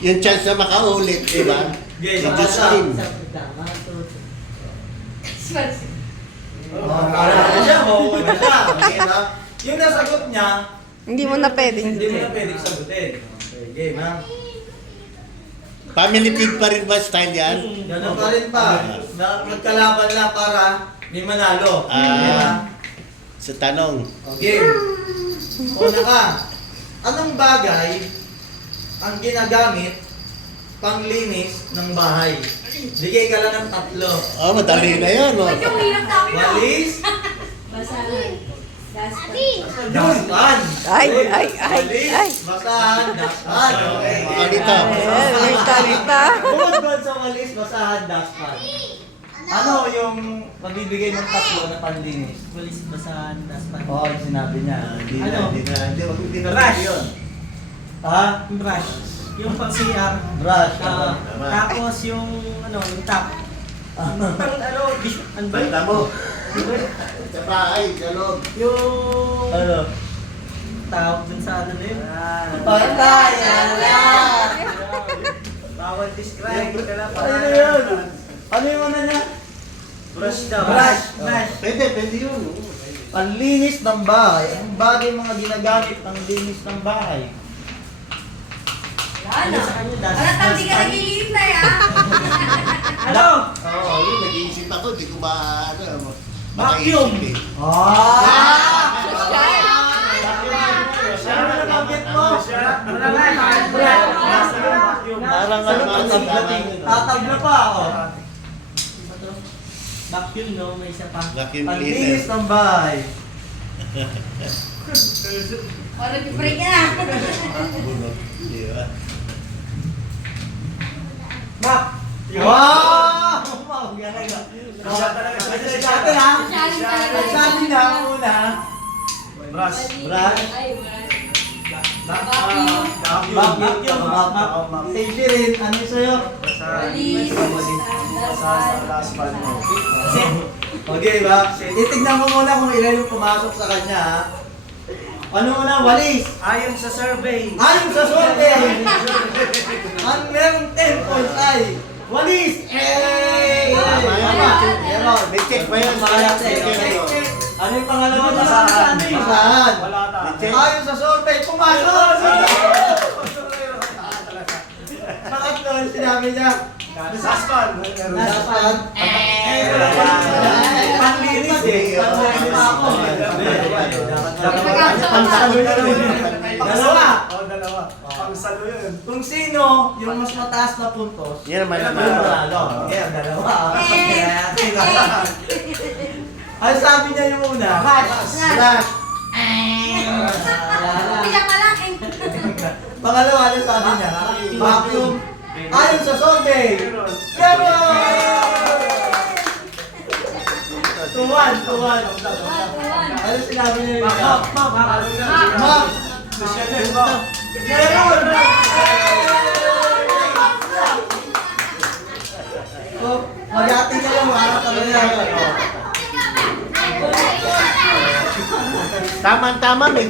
yung chance na makaulit, di ba? Yes, Yung Diyos rin. Para na siya, mahuhuli na siya. Okay, no? Yung nasagot niya, Hindi mo na pwedeng. hindi mo na pwedeng sagutin. Okay, game ha? Family feud pa rin ba style yan? Ganun pa rin pa. Magkalaban lang para may manalo. Ah. Sa tanong. Okay. Una ka. Anong bagay ang ginagamit panglinis ng bahay? Bigay ka lang ng 3. Oh, madali na yun. Oh. Yung hirap namin na. Walis, Basahan. daspan. Ay. Walis, basahan, daspan. Okay. Dito. Rita. Bukod doon sa walis, basahan, daspan. Ano yung magbibigay ng 3 na panlinis? Walis basahan, daspan. Oo, yung sinabi niya. Hindi na. Brush. Yun. Ha? Brush. Yung pang-CR. Brush. Tama. Tapos yung, yung top. Ano, ano ba? Banda mo. Sa bahay, sa loob. Yung Ano? tawag dun sa ano na yun. Patay! Ala! Bawal describe. Ano yun? Ano yung ano niya? Brush daw. Brush. Pwede yun. Panlinis ng bahay. Ang bagay mga ginagamit pang linis ng bahay. Ano? Sa kanya, Wala tang di ka naglilinis na ya. Ano? Oo, yun. Nag-iisip ako. Di ko ba, ano, Vacuum. makaisip eh. Ano na bakit mo? Parang ano, Tatabla pa ako. Vacuum, no? May isa pa. Vacuum Panlinis cleaner. ng bahay. Parang pipray ka na. Bunot. Di ba? Map. Wow! Wow! Galing na. Sabi ha? Sabi na muna. Brush. Brush. Ay, brush. Vacuum. Safety rin. Ano yung sa'yo? Walis. Daspan. Okay ba? Titignan mo muna kung ilan yung pumasok sa kanya ha. Ano muna? Walis. Ayon sa survey. Ayon sa survey. Ang merong 10 points ay walis. Eh! Tama yan. Pero, May check pa yan. ano yung pangalawa na Basahan. Basahan. Wala ta. Ayon sa survey, pumasok! Pangatlo, sinabi niya. Daspan. Daspan. Panlinis eh. Panlinis pa ako. Dalawa. Dalawa. Pangsalo yun. Kung sino yung mas mataas na puntos, Yan naman yung naman. manalo. Yeah, dalawa. Ano sabi niya yung una? Brush. Pila ka lang. Pangalawa, ano sabi niya? Vacuum. Ayon sa survey. Ganon! Tuwan. Ano sinabi niya yung una? Map. Meron! Oh, mag-ati kayo, harap ka na yan. Tama-tama, may